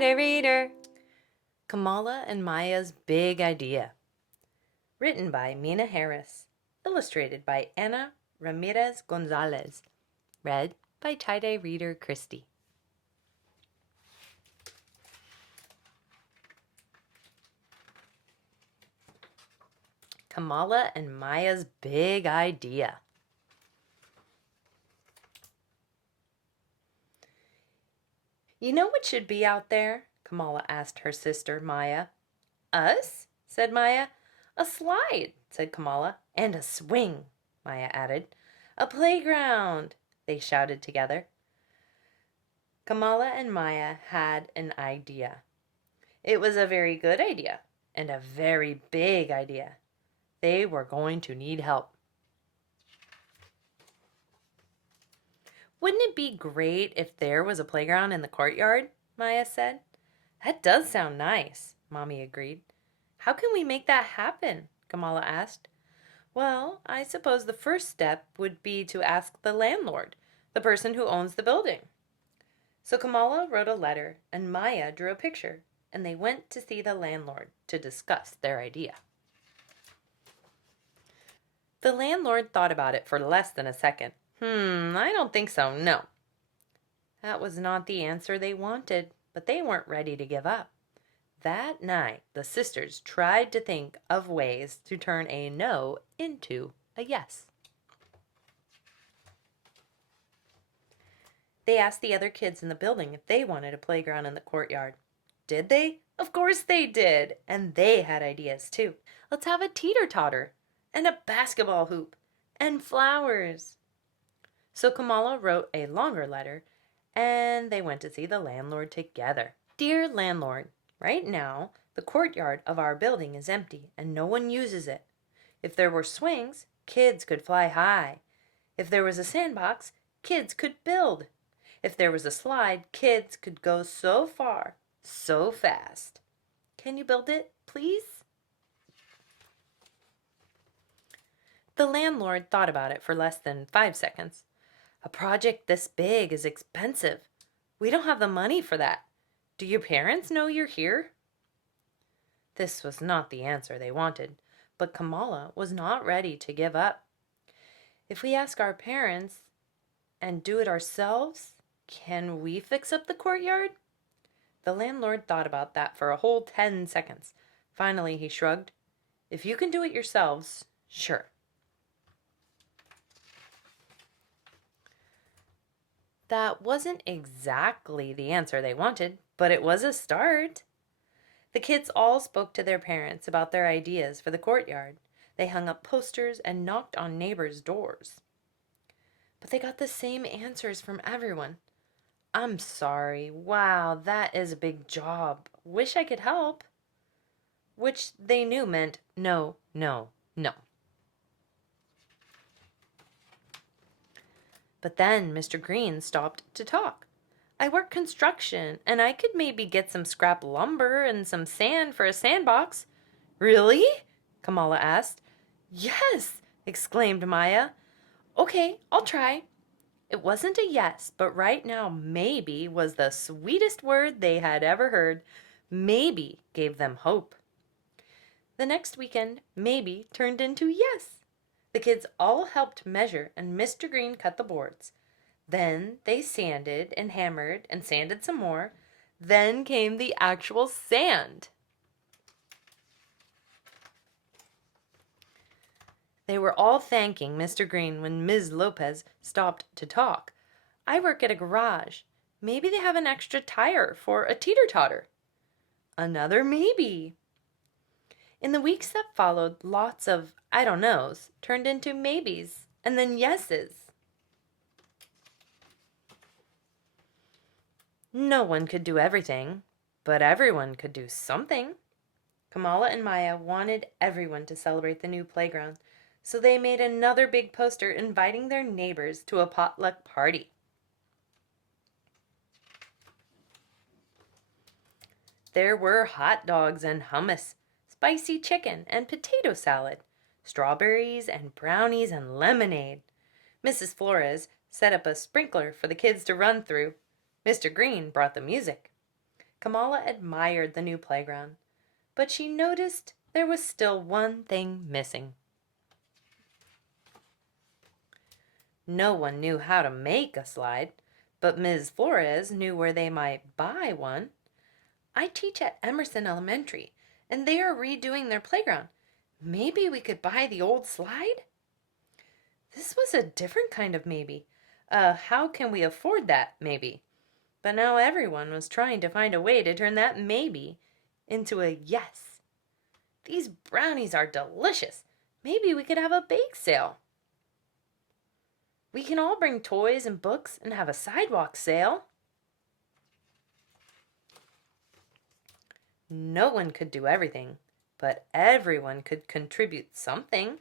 Tie-Dye Reader. Kamala and Maya's Big Idea. Written by Meena Harris. Illustrated by Anna Ramirez Gonzalez. Read by Tie-Dye Reader Kristie. Kamala and Maya's Big Idea. You know what should be out there? Kamala asked her sister, Maya. Us? Said Maya. A slide, said Kamala. And a swing, Maya added. A playground, they shouted together. Kamala and Maya had an idea. It was a very good idea and a very big idea. They were going to need help. Wouldn't it be great if there was a playground in the courtyard? Maya said. That does sound nice, Mommy agreed. How can we make that happen? Kamala asked. Well, I suppose the first step would be to ask the landlord, the person who owns the building. So Kamala wrote a letter and Maya drew a picture, and they went to see the landlord to discuss their idea. The landlord thought about it for less than a second. I don't think so, no. That was not the answer they wanted, but they weren't ready to give up. That night, the sisters tried to think of ways to turn a no into a yes. They asked the other kids in the building if they wanted a playground in the courtyard. Did they? Of course they did, and they had ideas too. Let's have a teeter-totter, and a basketball hoop, and flowers. So Kamala wrote a longer letter, and they went to see the landlord together. Dear landlord, right now, the courtyard of our building is empty, and no one uses it. If there were swings, kids could fly high. If there was a sandbox, kids could build. If there was a slide, kids could go so far, so fast. Can you build it, please? The landlord thought about it for less than 5 seconds. A project this big is expensive. We don't have the money for that. Do your parents know you're here? This was not the answer they wanted, but Kamala was not ready to give up. If we ask our parents and do it ourselves, can we fix up the courtyard? The landlord thought about that for a whole 10 seconds. Finally, he shrugged. If you can do it yourselves, sure. That wasn't exactly the answer they wanted, but it was a start. The kids all spoke to their parents about their ideas for the courtyard. They hung up posters and knocked on neighbors' doors. But they got the same answers from everyone. I'm sorry. Wow, that is a big job. Wish I could help. Which they knew meant no, no, no. But then Mr. Green stopped to talk. I work construction, and I could maybe get some scrap lumber and some sand for a sandbox. Really? Kamala asked. Yes, exclaimed Maya. Okay, I'll try. It wasn't a yes, but right now maybe was the sweetest word they had ever heard. Maybe gave them hope. The next weekend, maybe turned into yes. The kids all helped measure, and Mr. Green cut the boards. Then they sanded and hammered and sanded some more. Then came the actual sand. They were all thanking Mr. Green when Ms. Lopez stopped to talk. I work at a garage. Maybe they have an extra tire for a teeter-totter. Another maybe. In the weeks that followed, lots of I don't knows turned into maybes and then yeses. No one could do everything, but everyone could do something. Kamala and Maya wanted everyone to celebrate the new playground, so they made another big poster inviting their neighbors to a potluck party. There were hot dogs and hummus, spicy chicken and potato salad, strawberries and brownies and lemonade. Mrs. Flores set up a sprinkler for the kids to run through. Mr. Green brought the music. Kamala admired the new playground, but she noticed there was still one thing missing. No one knew how to make a slide, but Ms. Flores knew where they might buy one. I teach at Emerson Elementary, and they are redoing their playground. Maybe we could buy the old slide? This was a different kind of maybe. How can we afford that, maybe? But now everyone was trying to find a way to turn that maybe into a yes. These brownies are delicious. Maybe we could have a bake sale. We can all bring toys and books and have a sidewalk sale. No one could do everything, but everyone could contribute something.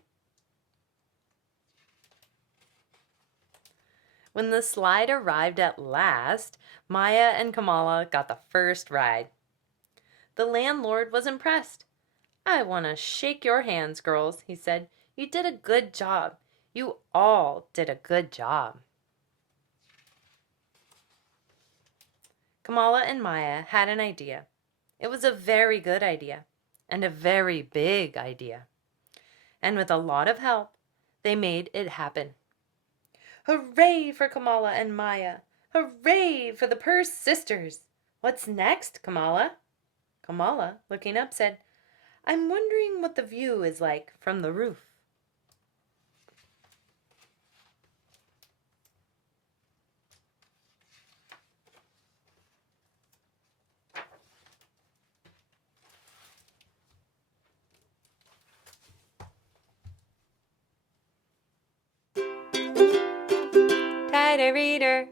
When the slide arrived at last, Maya and Kamala got the first ride. The landlord was impressed. "I want to shake your hands, girls," he said. "You did a good job. You all did a good job." Kamala and Maya had an idea. It was a very good idea and a very big idea. And with a lot of help, they made it happen. Hooray for Kamala and Maya! Hooray for the Purse sisters! What's next, Kamala? Kamala, looking up, said, "I'm wondering what the view is like from the roof." Tighter reader.